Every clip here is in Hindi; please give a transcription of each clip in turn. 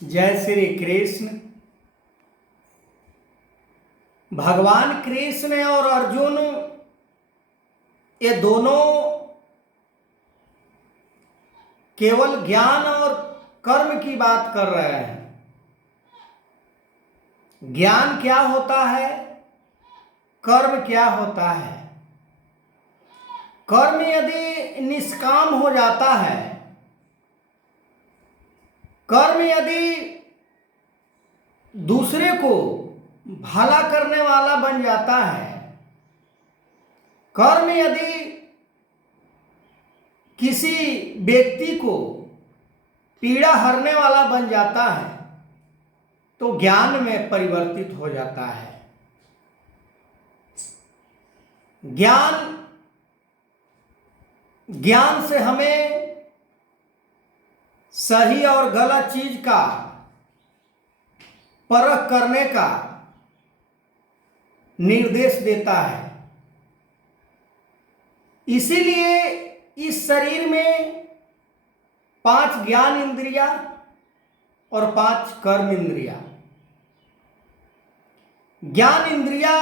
जय श्री कृष्ण। भगवान कृष्ण और अर्जुन ये दोनों केवल ज्ञान और कर्म की बात कर रहे हैं। ज्ञान क्या होता है, कर्म क्या होता है। कर्म यदि निष्काम हो जाता है, कर्म यदि दूसरे को भला करने वाला बन जाता है, कर्म यदि किसी व्यक्ति को पीड़ा हरने वाला बन जाता है तो ज्ञान में परिवर्तित हो जाता है। ज्ञान से हमें सही और गलत चीज का परख करने का निर्देश देता है। इसीलिए इस शरीर में 5 ज्ञान इंद्रिया और 5 कर्म इंद्रिया। ज्ञान इंद्रिया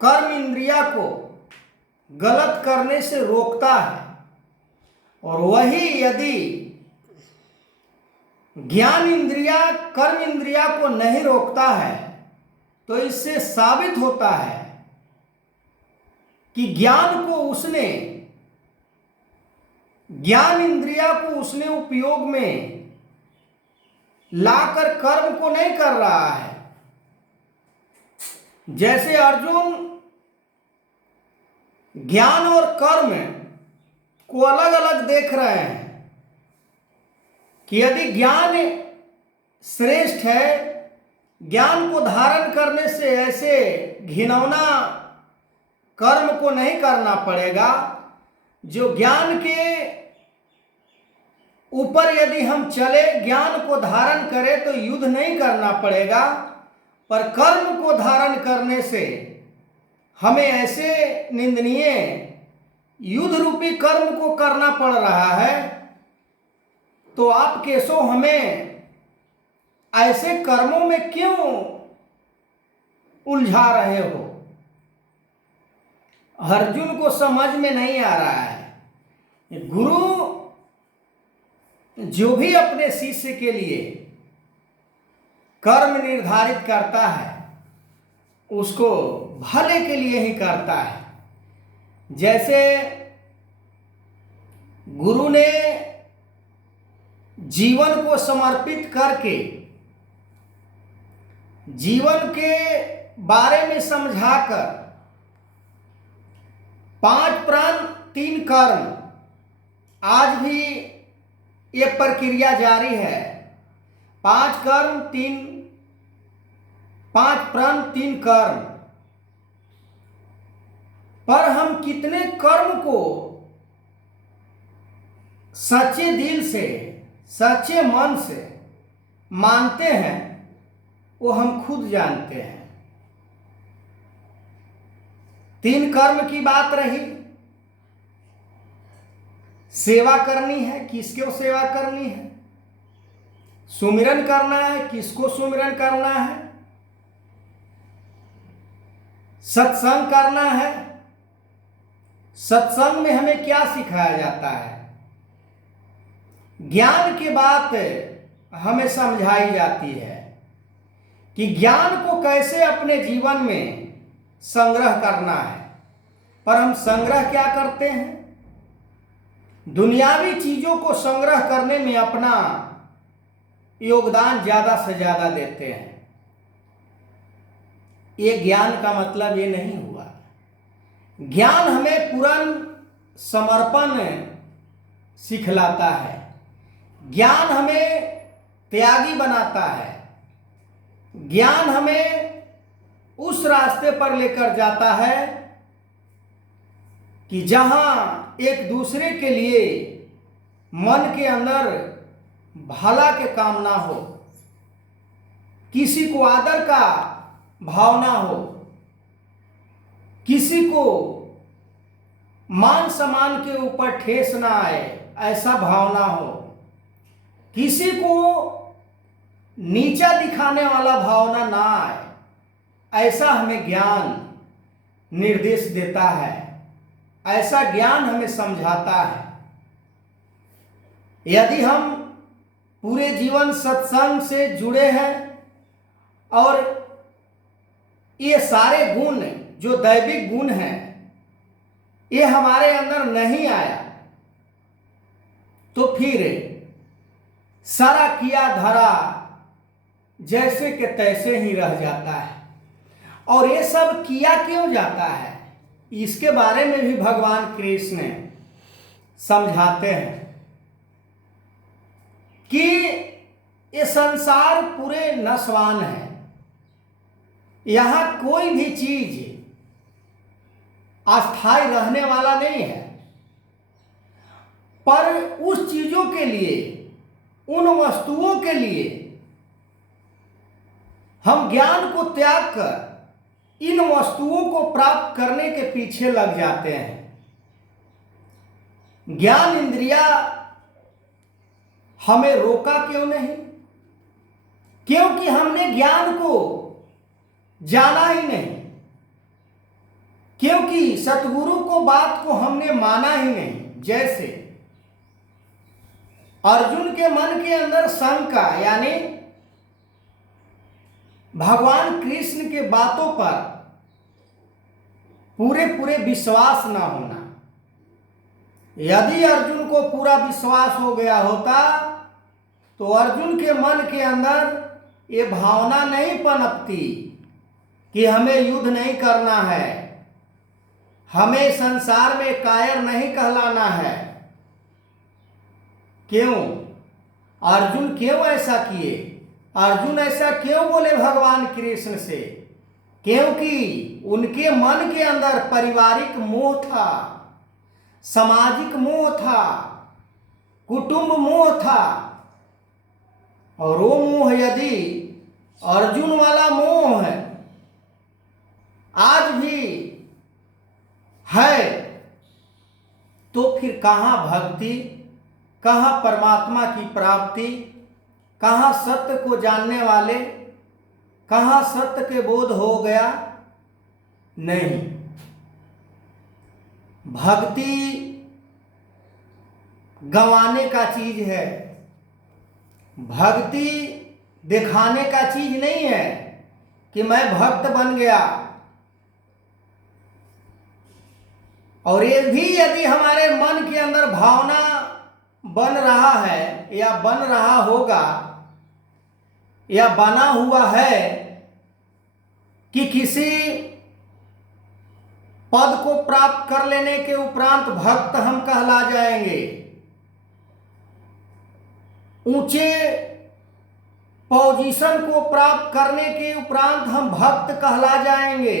कर्म इंद्रिया को गलत करने से रोकता है, और वही यदि ज्ञान इंद्रिया कर्म इंद्रिया को नहीं रोकता है तो इससे साबित होता है कि ज्ञान इंद्रिया को उसने उपयोग में लाकर कर्म को नहीं कर रहा है। जैसे अर्जुन ज्ञान और कर्म को अलग अलग देख रहे हैं कि यदि ज्ञान श्रेष्ठ है, ज्ञान को धारण करने से ऐसे घिनौना कर्म को नहीं करना पड़ेगा। जो ज्ञान के ऊपर यदि हम चले, ज्ञान को धारण करें तो युद्ध नहीं करना पड़ेगा, पर कर्म को धारण करने से हमें ऐसे निंदनीय युद्ध रूपी कर्म को करना पड़ रहा है। तो आप केशव हमें ऐसे कर्मों में क्यों उलझा रहे हो? अर्जुन को समझ में नहीं आ रहा है। गुरु जो भी अपने शिष्य के लिए कर्म निर्धारित करता है उसको भले के लिए ही करता है। जैसे गुरु ने जीवन को समर्पित करके जीवन के बारे में समझाकर 5 प्राण 3 कर्म, आज भी ये प्रक्रिया जारी है। 5 प्राण 3 कर्म, पर हम कितने कर्म को सच्चे दिल से सच्चे मन से मानते हैं वो हम खुद जानते हैं। 3 कर्म की बात रही। सेवा करनी है, किसको सेवा करनी है? सुमिरन करना है, किसको सुमिरन करना है? सत्संग करना है। सत्संग में हमें क्या सिखाया जाता है? ज्ञान की बात हमें समझाई जाती है कि ज्ञान को कैसे अपने जीवन में संग्रह करना है। पर हम संग्रह क्या करते हैं? दुनियावी चीजों को संग्रह करने में अपना योगदान ज्यादा से ज्यादा देते हैं। ये ज्ञान का मतलब ये नहीं हुआ। ज्ञान हमें पूर्ण समर्पण सिखलाता है। ज्ञान हमें त्यागी बनाता है। ज्ञान हमें उस रास्ते पर लेकर जाता है कि जहां एक दूसरे के लिए मन के अंदर भला के कामना हो, किसी को आदर का भावना हो, किसी को मान सम्मान के ऊपर ठेस ना आए ऐसा भावना हो, किसी को नीचा दिखाने वाला भावना ना आए, ऐसा हमें ज्ञान निर्देश देता है, ऐसा ज्ञान हमें समझाता है। यदि हम पूरे जीवन सत्संग से जुड़े हैं और ये सारे गुण जो दैविक गुण हैं ये हमारे अंदर नहीं आया, तो फिर सारा किया धरा जैसे के तैसे ही रह जाता है। और ये सब किया क्यों जाता है, इसके बारे में भी भगवान कृष्ण समझाते हैं कि ये संसार पूरे नश्वान है, यहां कोई भी चीज अस्थायी रहने वाला नहीं है। पर उस चीजों के लिए, उन वस्तुओं के लिए हम ज्ञान को त्याग कर इन वस्तुओं को प्राप्त करने के पीछे लग जाते हैं। ज्ञान इंद्रिया हमें रोका क्यों नहीं? क्योंकि हमने ज्ञान को जाना ही नहीं, क्योंकि सतगुरु को बात को हमने माना ही नहीं। जैसे अर्जुन के मन के अंदर शंका, यानी भगवान कृष्ण के बातों पर पूरे विश्वास ना होना। यदि अर्जुन को पूरा विश्वास हो गया होता तो अर्जुन के मन के अंदर ये भावना नहीं पनपती कि हमें युद्ध नहीं करना है, हमें संसार में कायर नहीं कहलाना है। क्यों अर्जुन क्यों ऐसा किए? अर्जुन ऐसा क्यों बोले भगवान कृष्ण से? क्योंकि उनके मन के अंदर पारिवारिक मोह था, सामाजिक मोह था, कुटुंब मोह था। और वो मोह यदि अर्जुन वाला मोह है आज भी है, तो फिर कहाँ भक्ति, कहाँ परमात्मा की प्राप्ति, कहाँ सत्य को जानने वाले, कहाँ सत्य के बोध हो गया? नहीं। भक्ति गंवाने का चीज है, भक्ति दिखाने का चीज नहीं है कि मैं भक्त बन गया। और ये भी यदि हमारे मन के अंदर भावना बन रहा है या बन रहा होगा या बना हुआ है कि किसी पद को प्राप्त कर लेने के उपरांत भक्त हम कहला जाएंगे, ऊंचे पोजीशन को प्राप्त करने के उपरांत हम भक्त कहला जाएंगे,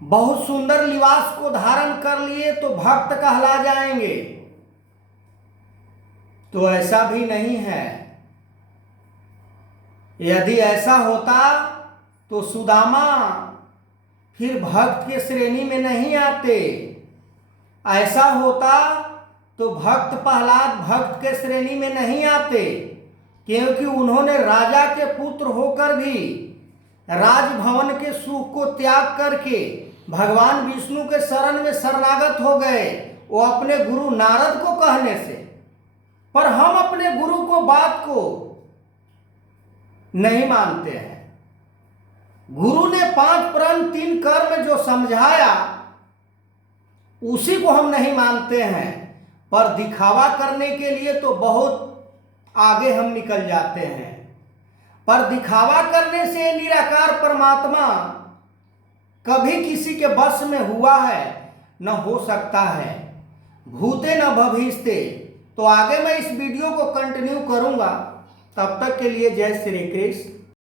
बहुत सुंदर लिबास को धारण कर लिए तो भक्त कहला जाएंगे, तो ऐसा भी नहीं है। यदि ऐसा होता तो सुदामा फिर भक्त के श्रेणी में नहीं आते, ऐसा होता तो भक्त प्रहलाद भक्त के श्रेणी में नहीं आते, क्योंकि उन्होंने राजा के पुत्र होकर भी राजभवन के सुख को त्याग करके भगवान विष्णु के शरण में शरणागत हो गए, वो अपने गुरु नारद को कहने से। पर हम अपने गुरु को बात को नहीं मानते हैं। गुरु ने 5 प्रण 3 कर्म जो समझाया उसी को हम नहीं मानते हैं, पर दिखावा करने के लिए तो बहुत आगे हम निकल जाते हैं। पर दिखावा करने से निराकार परमात्मा कभी किसी के बस में हुआ है न हो सकता है। भूते न भविष्यते। तो आगे मैं इस वीडियो को कंटिन्यू करूंगा। तब तक के लिए जय श्री कृष्ण।